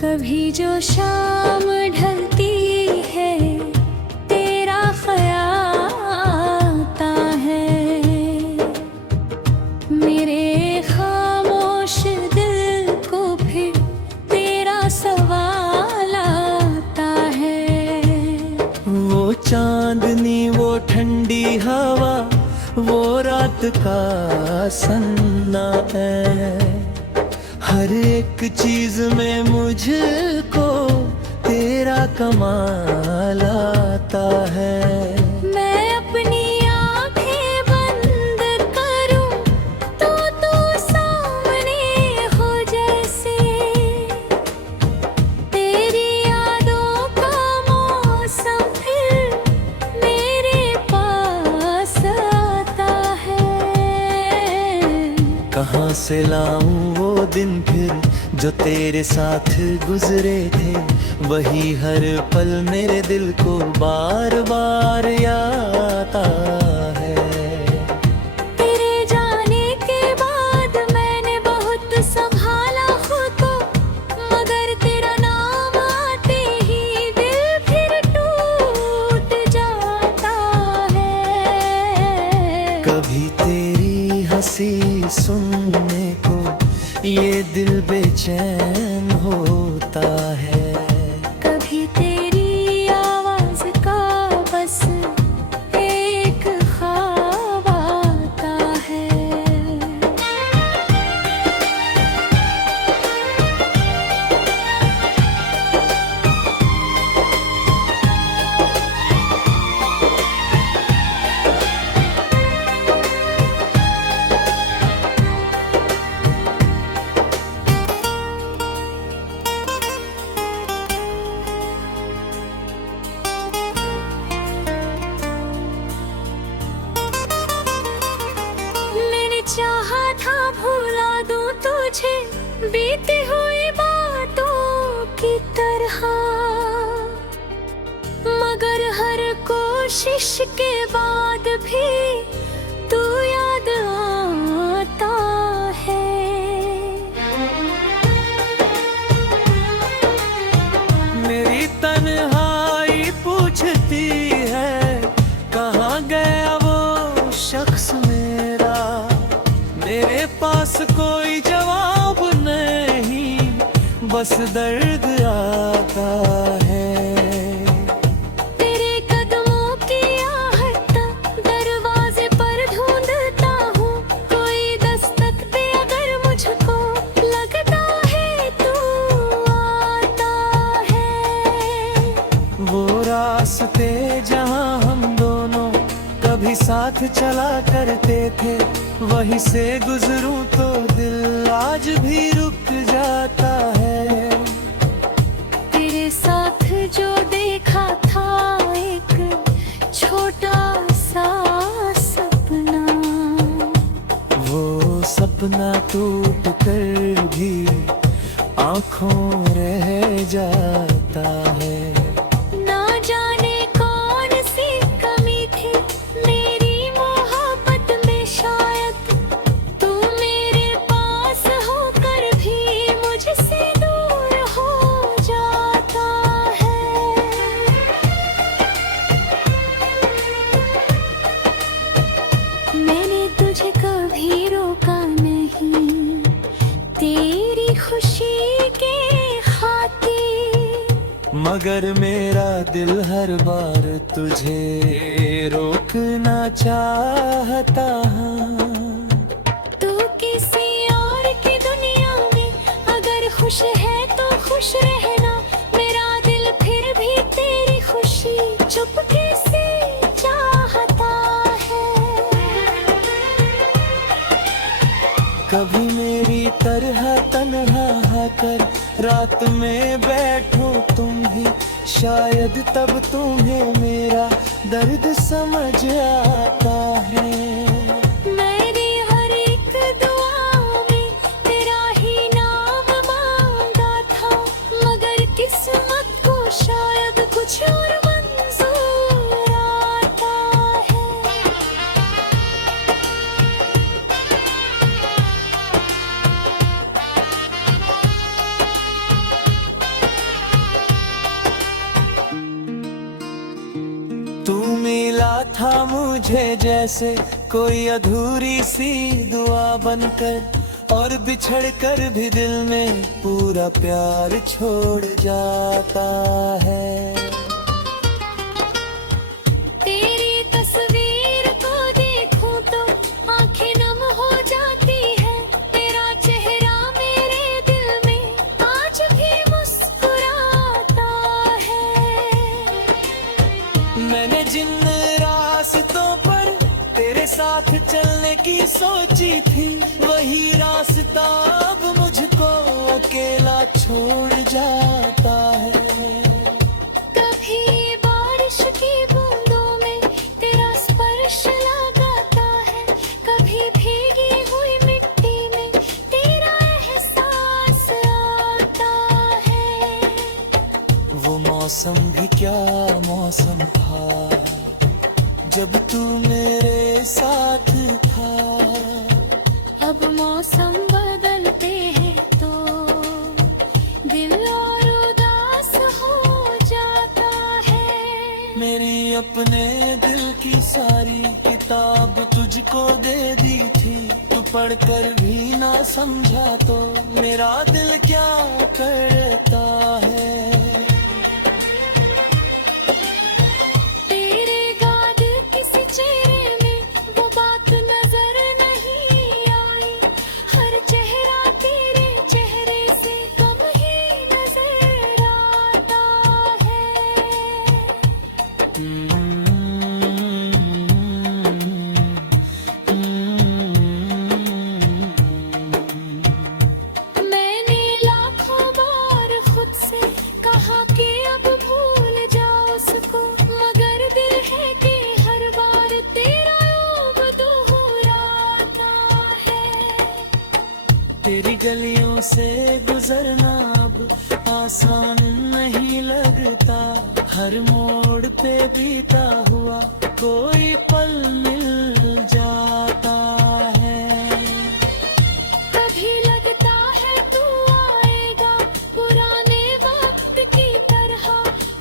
कभी जो शाम ढलती है तेरा ख्याल आता है, मेरे खामोश दिल को फिर तेरा सवाल आता है। वो चांदनी, वो ठंडी हवा, वो रात का सन्ना है, हर एक चीज में मुझको तेरा कमाल आता है। मैं अपनी आंखें बंद करूं तो तू सामने हो जैसे, तेरी यादों का मौसम फिर मेरे पास आता है। कहाँ से लाऊं वो दिन फिर जो तेरे साथ गुजरे थे, वही हर पल मेरे दिल को बार बार याद आता है। तेरे जाने के बाद मैंने बहुत संभाला खुद को, मगर तेरा नाम आते ही दिल फिर टूट जाता है। कभी तेरी हंसी सुनने को ये दिल बेचैन होता है, कभी तेरी आवाज का बस एक ख्वाब आता है। चाहा था भुला दूं तुझे बीती हुई बातों की तरह, मगर हर कोशिश के बाद भी तू याद आता है। मेरी तन्हाई पूछती है कहाँ गया वो शख्स मेरा, मेरे पास कोई जवाब नहीं, बस दर्द आता है। तेरे कदमों की आहट दरवाजे पर ढूंढता हूँ, कोई दस्तक दे अगर मुझको, लगता है तू आता है। वो रास्ते जहाँ हम दोनों कभी साथ चला करते थे, वहीं से गुजरूं तो दिल आज भी रुक जाता है। तेरे साथ जो देखा था एक छोटा सा सपना, वो सपना टूट कर भी आंखों रह जाता है। ना जाने कौन सी कमी थी मेरी मोहब्बत में, शायद तू मेरे पास होकर भी मुझसे दूर हो जाता है। मैंने तुझे कभी रोका नहीं तेरी खुशी के खातिर, मगर मेरा दिल हर बार तुझे रोकना चाहता। तू किसी और की दुनिया में अगर खुश है तो खुश रहना, मेरा दिल फिर भी तेरी खुशी चुपके से चाहता है। कभी मेरी तरह तन्हा कर रात में बैठो तुम भी, शायद तब तुम्हें मेरा दर्द समझ आता है। मेरी हर एक दुआ में तेरा ही नाम मांगा था, मगर किस्मत को शायद कुछ और मंजूर आता है। था मुझे जैसे कोई अधूरी सी दुआ बनकर, और बिछड़ कर भी दिल में पूरा प्यार छोड़ जाता है। तेरी तस्वीर को देखूं तो आंखें नम हो जाती है। तेरा चेहरा मेरे दिल में आज भी मुस्कुराता है। मैंने जिन रास्तों पर तेरे साथ चलने की सोची थी, वही रास्ता अब मुझको अकेला छोड़ जाता है। कभी बारिश की बूंदों में तेरा स्पर्श लगाता है, कभी भीगी हुई मिट्टी में तेरा एहसास आता है। वो मौसम भी क्या मौसम था जब तू मेरे साथ था। अब मौसम बदलते हैं तो दिल और उदास हो जाता है। मेरी अपने दिल की सारी किताब तुझको दे दी थी, तू पढ़कर भी ना समझा तो मेरा दिल क्या करता है। तेरे गाद किसी चेहरे में वो बात नजर नहीं आई। हर चेहरा तेरे चेहरे से कम ही नजर आता है। मैंने लाखों बार खुद से कहा कि अब भूल जाओ उसको, मगर दिल है कि हर बार तेरा रूप दोहराता है। तेरी गलियों से गुजरना अब आसान नहीं लगता, हर मोड़ पे बीता हुआ कोई पल मिल जाता है। कभी लगता है तू आएगा पुराने वक्त की तरह,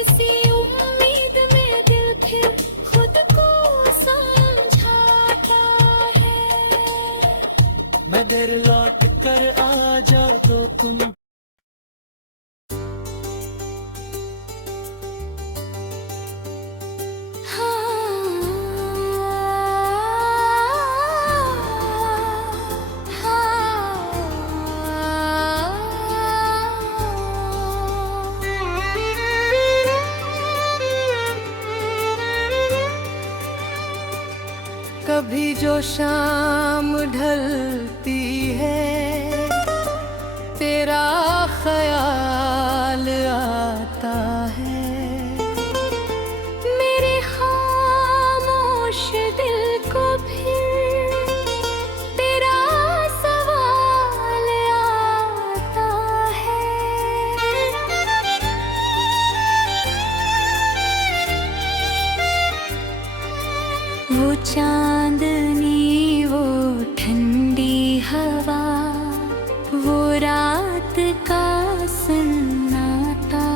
इसी उम्मीद में दिल फिर खुद को समझाता है। मैं घर लौट कर आ जाओ तो तुम कभी जो शाम ढलती है तेरा ख्याल आता है। मेरे खामोश दिल को फिर तेरा सवाल आता है। वो चांदनी, वो ठंडी हवा, वो रात का सन्नाटा,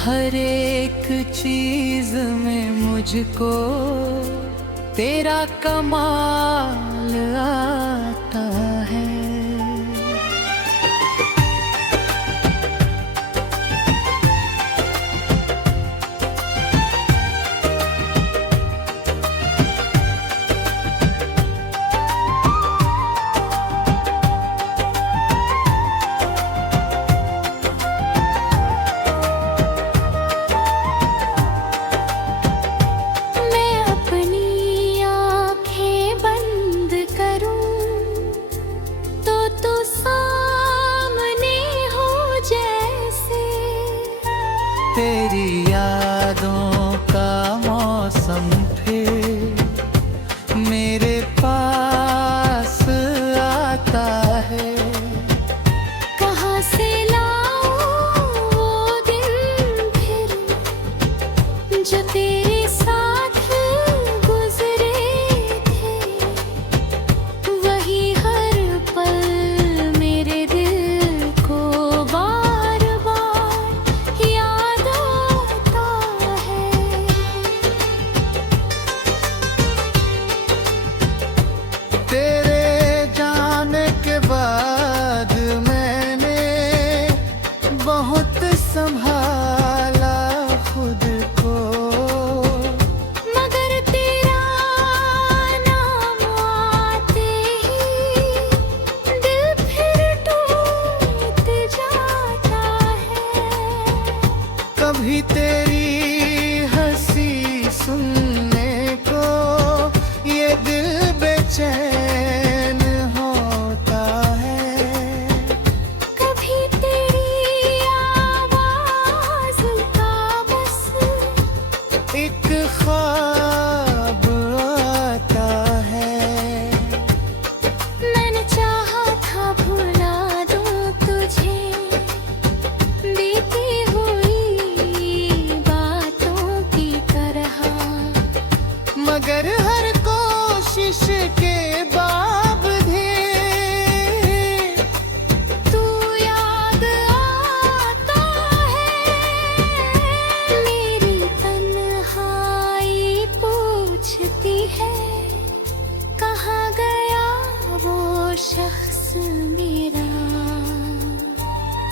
हर एक चीज में मुझको तेरा कमाल आता है। मैं अपनी आँखें बंद करूं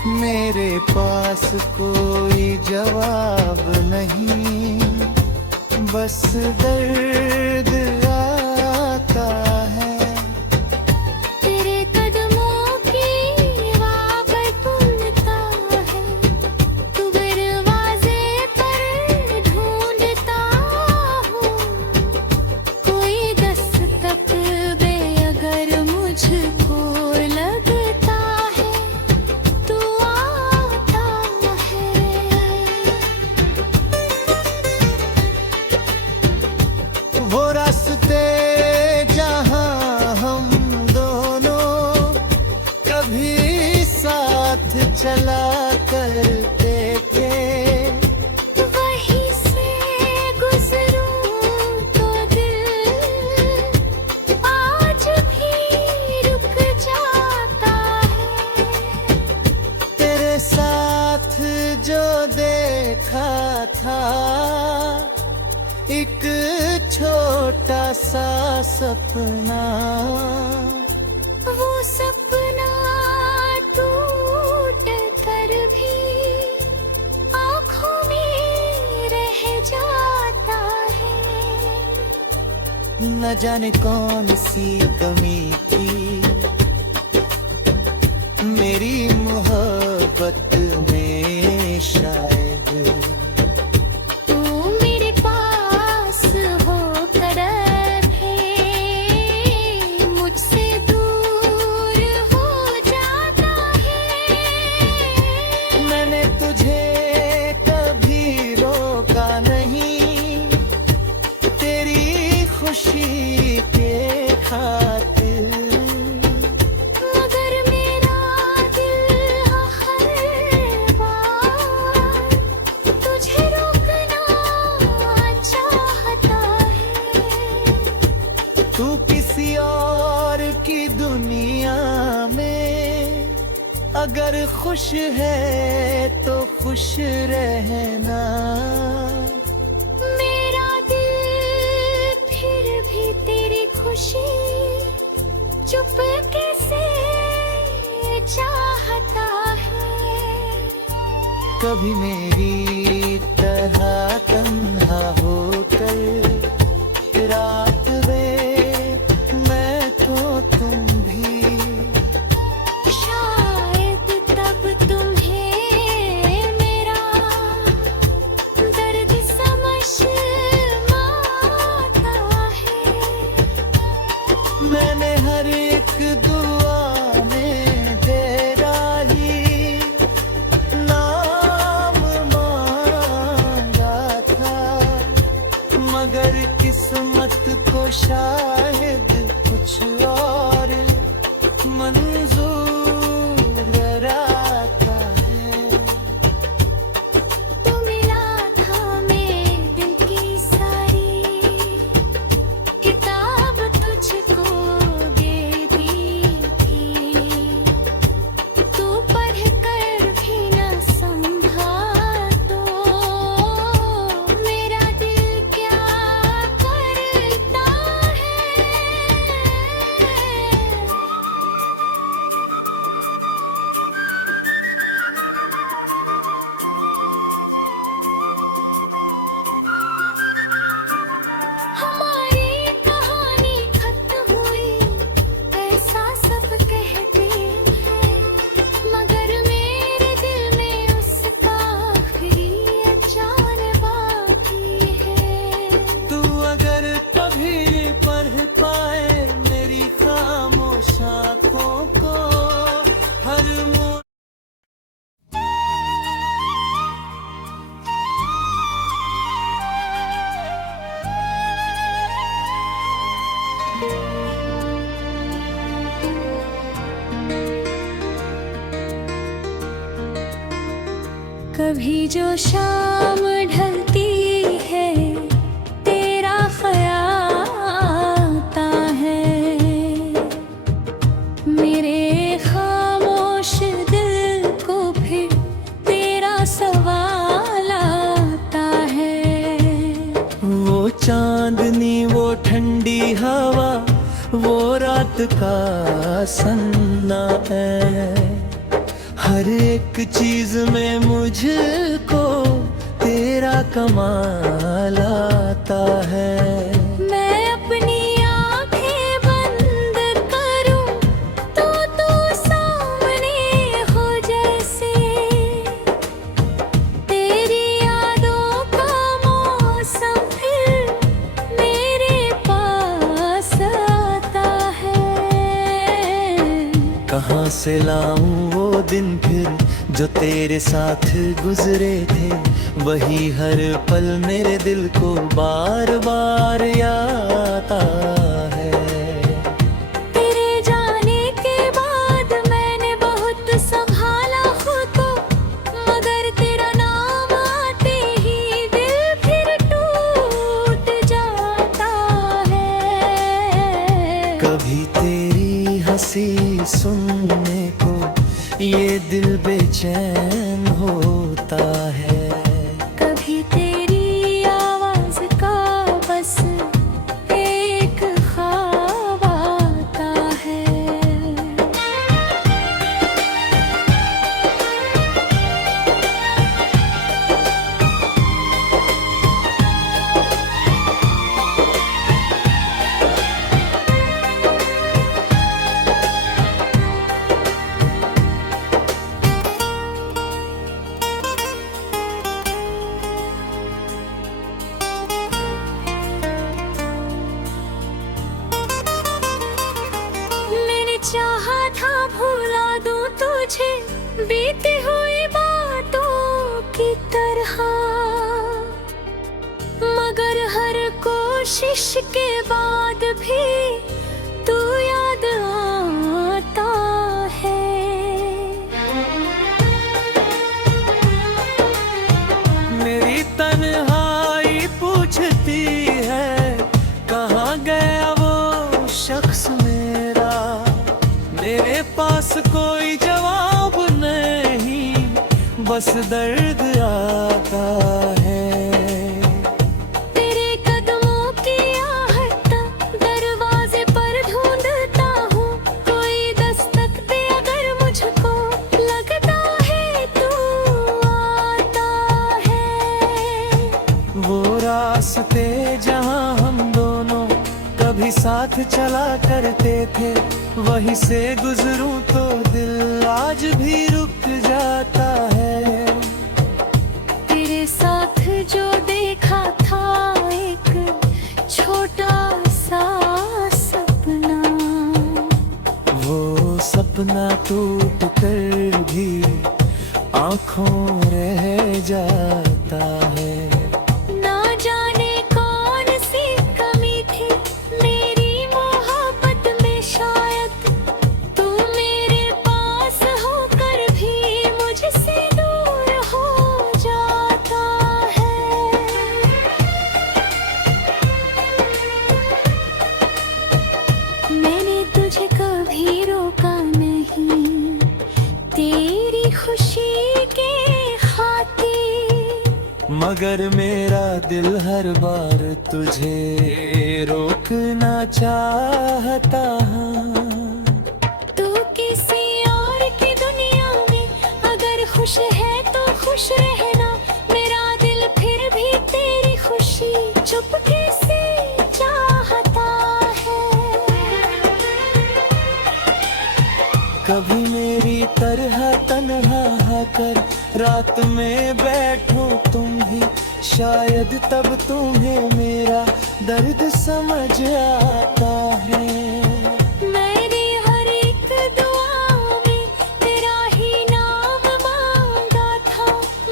मेरे पास कोई जवाब नहीं, बस दर्द आता है। तेरे कदमों की आवाज़ सुनता है, तू दरवाजे पर ढूंढता हूँ, कोई दस्तक दे अगर मुझको लगता है, तू आता है। वो रास्ते जहाँ हम दोनों कभी साथ चला करते थे, वहीं से गुजरूं तो दिल आज भी रुक जाता है। तेरे साथ जो देखा था एक छोटा सा सपना, वो सपना टूट कर भी आँखों में रह जाता है। न जाने कौन सी कमी थी मेरी मोहब्बत में, शायद तू मेरे पास होकर भी मुझसे दूर हो जाता है। मैंने तुझे कभी रोका नहीं, तेरी खुशी के खातिर, मगर मेरा दिल हर बार तुझे रोकना चाहता है। तू किसी और की दुनिया में अगर खुश है तो खुश रहना। मेरा दिल फिर भी तेरी खुशी चुपके से चाहता है। कभी मेरी तरह तन्हा होकर रात में मैं तो तुम भी, शायद तब तुम्हें मेरा दर्द समझ आता है। मैंने हर एक दुआ में तेरा ही नाम मांगा था, मगर किस्मत को शायद कुछ और मंजूर आता है। तू मिला था मेरे दिल की सारी किताब तुझको दे दी थी, तू पढ़ कर भी न समझा तो मेरा दिल क्या करता है। हमारी कहानी खत्म हुई ऐसा सब कहते हैं, मगर मेरे दिल में उसका आखिरी अचार बाकी है। तू अगर कभी पढ़ पाए मेरी खामोश आँखों को, हर मोड़ कभी जो शाम ढलती है तेरा ख्याल आता है, मेरे खामोश दिल को फिर तेरा सवाल आता है। वो चांदनी, वो ठंडी हवा, वो रात का सन्ना है, हर एक चीज में मुझको तेरा कमाल आता है। मैं अपनी आंखें बंद करूं तो तू सामने हो जैसे, तेरी यादों का मौसम फिर मेरे पास आता है। कहाँ से लाऊं वो दिन फिर जो तेरे साथ गुजरे थे, वही हर पल मेरे दिल को बार बार याद आता है। तेरे जाने के बाद मैंने बहुत संभाला खुद को, मगर तेरा नाम आते ही दिल फिर टूट जाता है। कभी तेरी हंसी सुनने को ये दिल बेचैन होता है। कभी तेरी आवाज का बस एक ख्वाब आता है। चाहा था भुला दूं तुझे बीती हुई बातों की तरह, मगर हर कोशिश के बाद भी तू याद आता है। मेरी तन्हाई पूछती है कहाँ गया वो शख्स मेरा। मेरे पास कोई जवाब नहीं, बस दर्द आता है। तेरे कदमों की आहट दरवाजे पर ढूंढता हूँ, कोई दस्तक दे अगर मुझको, लगता है तू आता है। वो रास्ते जहाँ हम दोनों कभी साथ चला करते थे, वहीं से गुजरूं तो दिल आज भी रुक जाता है। तेरे साथ जो देखा था एक छोटा सा सपना, वो सपना टूट कर भी आंखों रह जाता है। ना जाने कौन सी कमी थी मेरी मोहब्बत में, शायद तू मेरे पास होकर भी मुझसे दूर हो जाता है। मैंने तुझे कभी रोका नहीं तेरी खुशी के खातिर, मगर मेरा दिल हर बार तुझे रोकना चाहता है। तू किसी और की दुनिया में अगर खुश है तो खुश रहना, मेरा दिल फिर भी तेरी खुशी चुपके से चाहता है। कभी मेरी तरह तन्हा होकर रात में बैठो तुम भी, शायद तब तुम्हें मेरा दर्द समझ आता है। मेरी हर एक दुआ में तेरा ही नाम मांगा था,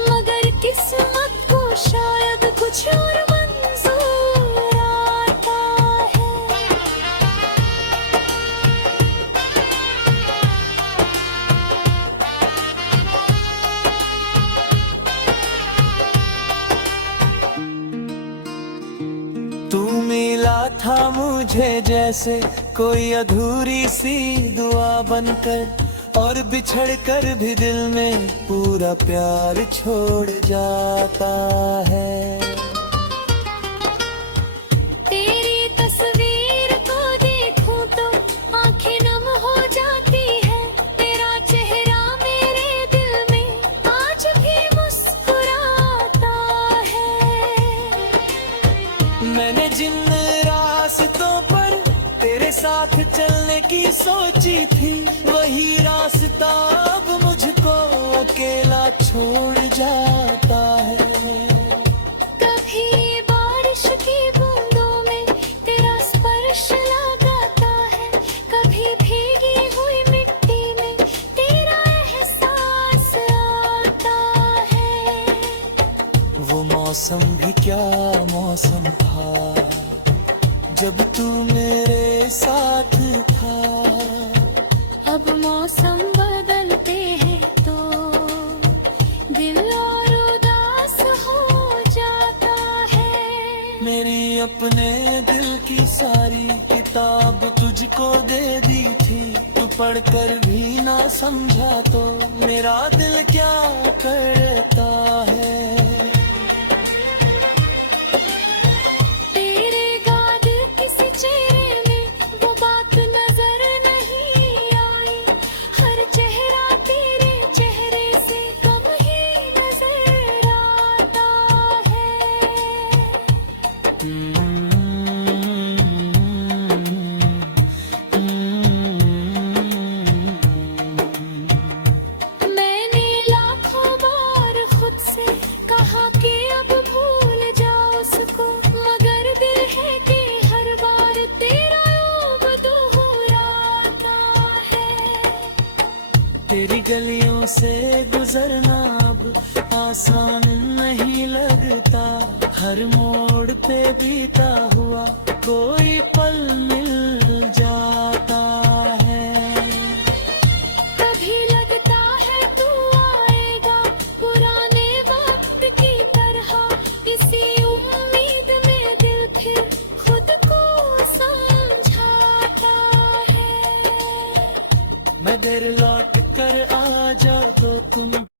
मगर किस्मत को शायद कुछ और मंजूर आता है। तू मिला था मुझे जैसे कोई अधूरी सी दुआ बनकर, और बिछड़ कर भी दिल में पूरा प्यार छोड़ जाता है। तेरी तस्वीर को देखूं तो आंखें नम हो जाती है, तेरा चेहरा मेरे की सोची थी वही रास्ता अब मुझको अकेला छोड़ जाता है। कभी बारिश की बूंदों में तेरा स्पर्श लगाता है, कभी भीगी हुई मिट्टी में तेरा एहसास आता है। वो मौसम भी क्या मौसम था जब तू मेरे साथ था। अब मौसम बदलते हैं तो दिल और उदास हो जाता है। मेरी अपने दिल की सारी किताब तुझको दे दी थी, तू पढ़कर भी ना समझा तो मेरा दिल क्या करता है। तेरे गाद किसी चेहरे में वो बात नजर नहीं आई, हर चेहरा तेरे चेहरे से कम ही नजर आता है। मैंने लाखों बार खुद से कहा कि अब भूल जाओ उसको, मगर दिल है कि हर बार तेरा रूप दोहराता है। तेरी गलियों से गुजरना अब आसान नहीं लगता, हर मोड़ पे बीता हुआ कोई पल मिल जाता है।